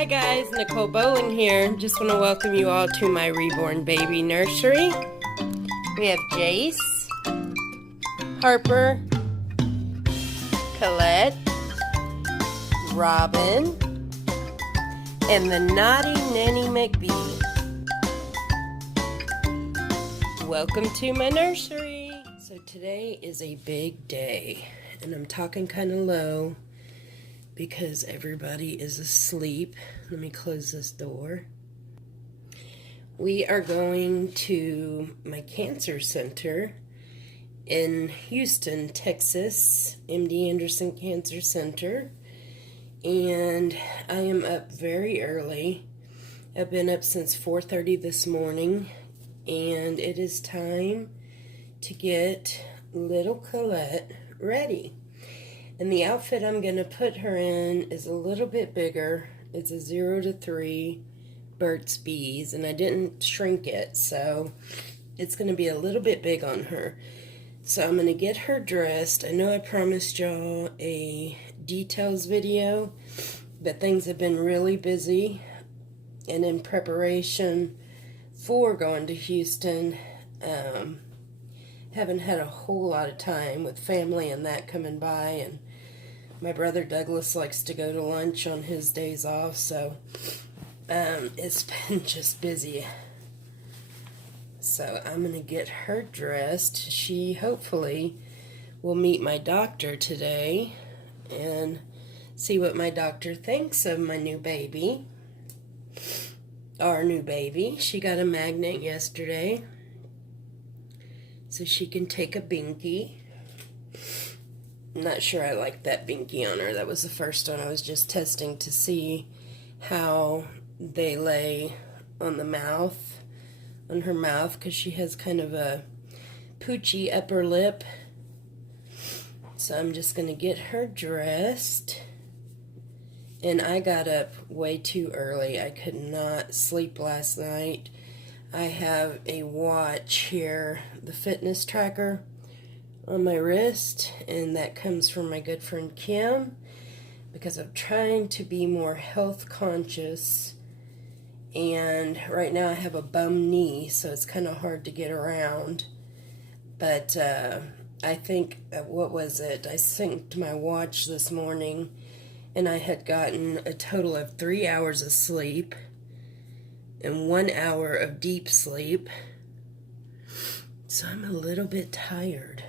Hi guys, Nicole Bowling here. Just want to welcome you all to my reborn baby nursery. We have Jace, Harper, Colette, Robin, and the naughty Nanny McBee. Welcome to my nursery. So today is a big day, and I'm talking kind of low because everybody is asleep. Let me close this door. We are going to my cancer center in Houston, Texas, MD Anderson Cancer Center. And I am up very early. I've been up since 4:30 this morning, and it is time to get little Colette ready. And the outfit I'm going to put her in is a little bit bigger. It's a 0 to 3 Burt's Bees, and I didn't shrink it, so it's going to be a little bit big on her. So I'm going to get her dressed. I know I promised y'all a details video, but things have been really busy, and in preparation for going to Houston, haven't had a whole lot of time with family and that coming by, and my brother Douglas likes to go to lunch on his days off, so it's been just busy. So I'm going to get her dressed. She hopefully will meet my doctor today and see what my doctor thinks of my new baby. Our new baby. She got a magnet yesterday, so she can take a binky. I'm not sure I like that binky on her. That was the first one. I was just testing to see how they lay on the mouth, on her mouth, because she has kind of a poochy upper lip. So I'm just going to get her dressed. And I got up way too early. I could not sleep last night. I have a watch here, the fitness tracker, on my wrist, and that comes from my good friend Kim, because I'm trying to be more health conscious, and right now I have a bum knee, so it's kind of hard to get around. But I think, what was it, I synced my watch this morning, and I had gotten a total of 3 hours of sleep and 1 hour of deep sleep, so I'm a little bit tired.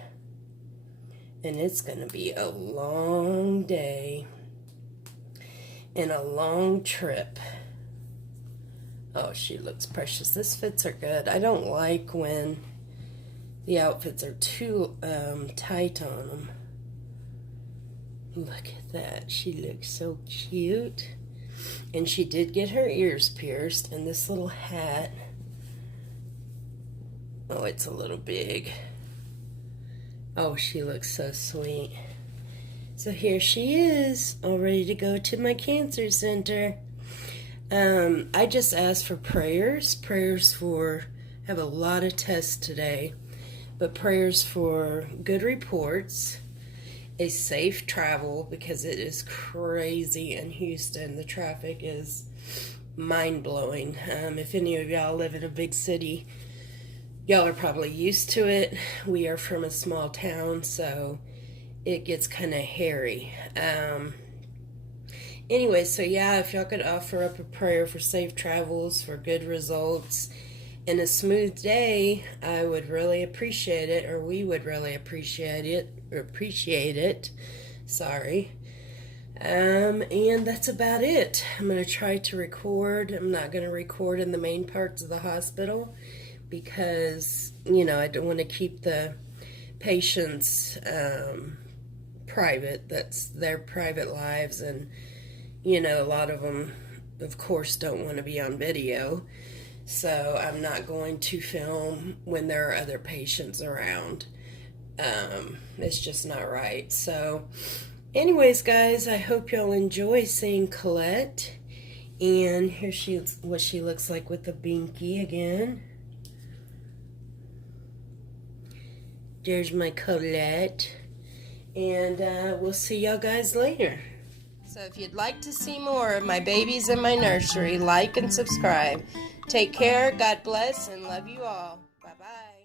And it's going to be a long day and a long trip. Oh, she looks precious. This fits her good. I don't like when the outfits are too tight on them. Look at that. She looks so cute. And she did get her ears pierced. And this little hat, oh, it's a little big. Oh, she looks so sweet. So here she is, all ready to go to my cancer center. I just asked for prayers. Prayers for, I have a lot of tests today, but prayers for good reports, a safe travel, because it is crazy in Houston. The traffic is mind-blowing. If any of y'all live in a big city, y'all are probably used to it. We are from a small town, so it gets kind of hairy. Anyway, so yeah, if y'all could offer up a prayer for safe travels, for good results, and a smooth day, I would really appreciate it, or we would really appreciate it. Sorry. And that's about it. I'm going to try to record. I'm not going to record in the main parts of the hospital, because, you know, I don't want to keep the patients private. That's their private lives, and, you know, a lot of them, of course, don't want to be on video. So I'm not going to film when there are other patients around. It's just not right. So anyways, guys, I hope y'all enjoy seeing Colette. And here's what she looks like with the binky again. There's my Colette. And we'll see y'all guys later. So if you'd like to see more of my babies in my nursery, like and subscribe. Take care, God bless, and love you all. Bye-bye.